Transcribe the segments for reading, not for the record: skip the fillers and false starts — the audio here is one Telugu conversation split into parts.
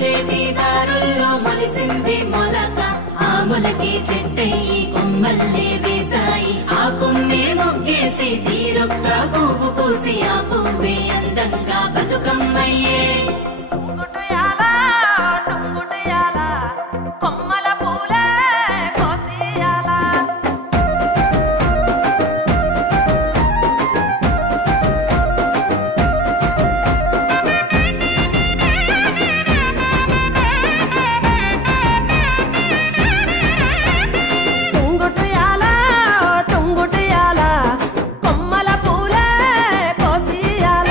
నడిచేటి దారుల్లో మొలిసింది మొలక ఆ మొలకే చెట్టయి కొమ్మల్లే వేసాయి ఆ కొమ్మే మొగ్గేసి తీరొక్క పువ్వు పూసి ఆ పువ్వే అందంగా బతుకమ్మయ్యే కొమ్మల పూలే కోసియాల టుంగుటియాల కొమ్మల పూలే కోసియాల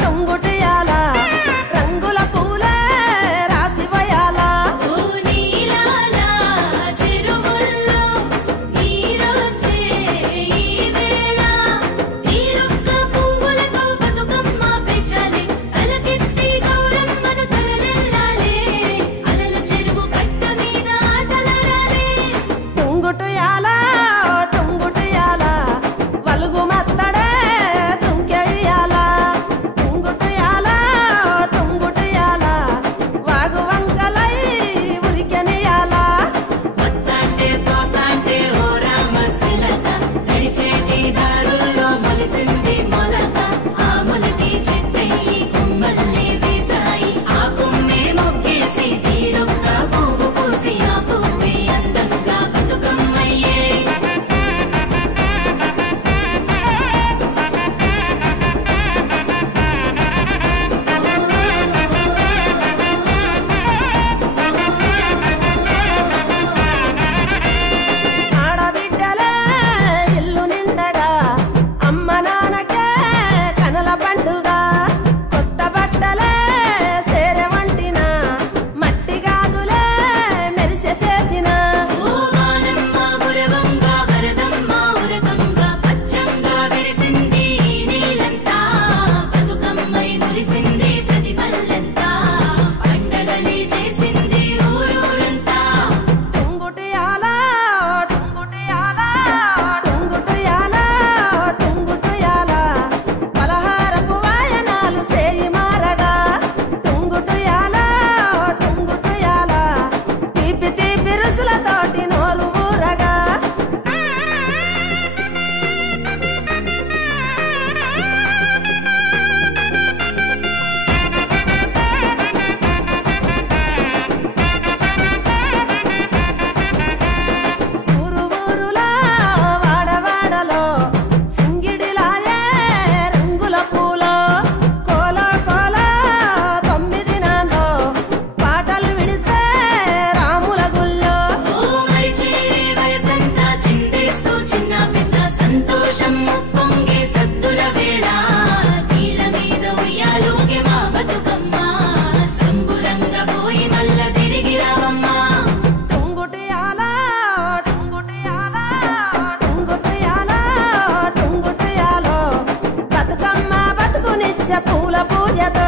టుంగుటియాల రంగుల పూలే రాసివయాల నీలాల చెరువుల్లో నీరొచ్చే ఈ వేళ తీరొక్క పువ్వులతో బతుకమ్మ పెంచాలి తలకెత్తి గౌరమ్మను తరలిల్లాలి అలల చెరువు కట్ట మీద ఆటలాడాలి టుంగుటియాల వలుగు మత్తడే తుంకెయ్యాల టుంగుటియాల వాగు వంకలై ఉరికెనియాల వత్తాంటే పోతాంటే ఓ రామశిలక నడిచేటి దారుల్లో మొలిసింది మొలక ఆ మొలకే చెట్టయి కొమ్మల్లే వేసాయి ఆ కొమ్మే మొగ్గేసి తీరొక్క పువ్వు పూసి ఆ పువ్వే అందంగా బతుకమ్మయ్యే ఆడబిడ్డలే ఇల్లు నిండగా అమ్మ నాన్నకే కనల పండుగ కొత్త బట్టలే సేరె వంటిన మట్టి గాజులే మెరిసె చేతిన ఓ వానమ్మ గురవంగ వరదమ్మ ఉరకంగ పచ్చంగా విరిసింది ఈ నీలంతా బతుకమ్మై మురిసింది ప్రతి పల్లంతా పండగలే చేసింది ఊరూరంతా టుంగుటియాల పలహారపు వాయనాలు సేయి మారగా టుంగుటియాల తీపి తీపి రుసులతోటి నోరు ఊరగా ఊరులో వాడవాడలో సింగిడిలాయే రంగుల పూలో కోల 9 నాలో పాటలు విడిసే రాముల గుల్లో ఓ మరిచేరే వయసంతా చిందేస్తూ చిన్న పెద్ద సంతోషం పొంగే సద్దుల వేళ నీల మీద ఉయ్యాలోగే మా బతుకమ్మ సంబురంగా పోయి మల్ల తిరిగి రావమ్మా టుంగుటియాల బతుకమ్మ బతుకునిచ్చ పూల పూజతో